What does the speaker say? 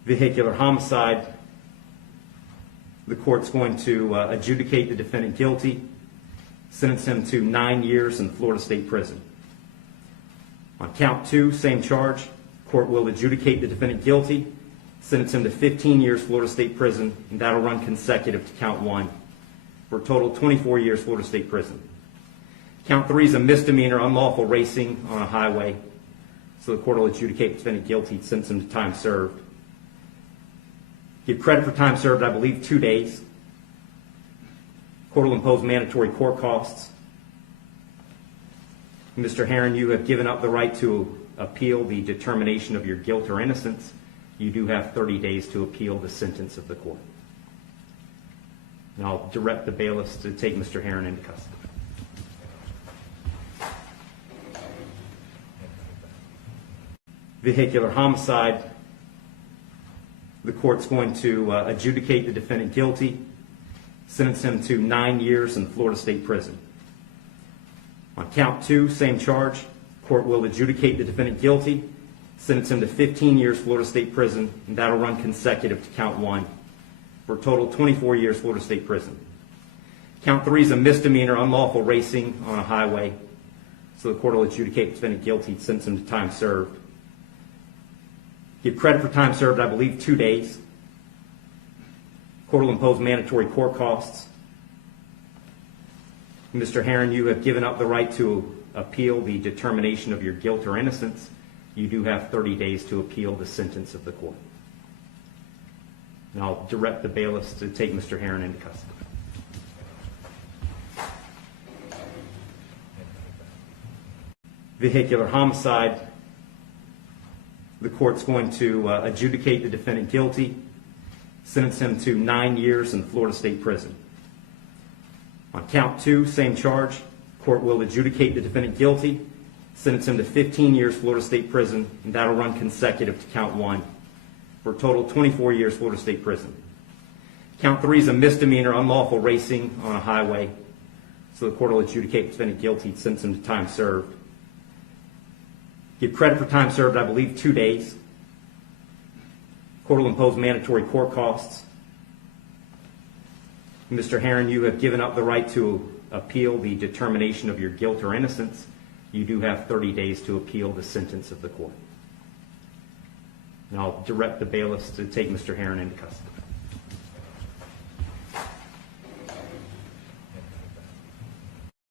vehicular homicide. The court's going to adjudicate the defendant guilty, sentence him to 9 years in Florida State Prison. On count 2, same charge, court will adjudicate the defendant guilty, sentence him to 15 years Florida State Prison, and that'll run consecutive to count 1, for a total of 24 years Florida State Prison. Count 3 is a misdemeanor, unlawful racing on a highway, so the court will adjudicate the defendant guilty, sentence him to time served. Give credit for time served, I believe, 2 days. Court will impose mandatory court costs. Mr. Heron, you have given up the right to appeal the determination of your guilt or innocence. You do have 30 days to appeal the sentence of the court. And I'll direct the bailiffs to take Mr. Heron into custody. Vehicular homicide. The court's going to adjudicate the defendant guilty, sentence him to 9 years in Florida State Prison. On count 2, same charge, court will adjudicate the defendant guilty, sentence him to 15 years Florida State Prison, and that'll run consecutive to count 1, for a total of 24 years Florida State Prison. Count 3 is a misdemeanor, unlawful racing on a highway, so the court will adjudicate the defendant guilty, sentence him to time served. Give credit for time served, I believe, 2 days. Court will impose mandatory court costs. Mr. Heron, you have given up the right to appeal the determination of your guilt or innocence. You do have 30 days to appeal the sentence of the court. And I'll direct the bailiffs to take Mr. Heron into custody. Vehicular homicide. The court's going to adjudicate the defendant guilty, sentence him to 9 years in Florida State Prison. On count 2, same charge, court will adjudicate the defendant guilty, sentence him to 15 years Florida State Prison, and that'll run consecutive to count 1, for a total of 24 years Florida State Prison. Count 3 is a misdemeanor, unlawful racing on a highway, so the court will adjudicate the defendant guilty, sentence him to time served. Give credit for time served, I believe, 2 days. Court will impose mandatory court costs. Mr. Heron, you have given up the right to appeal the determination of your guilt or innocence. You do have 30 days to appeal the sentence of the court. And I'll direct the bailiffs to take Mr. Heron into custody.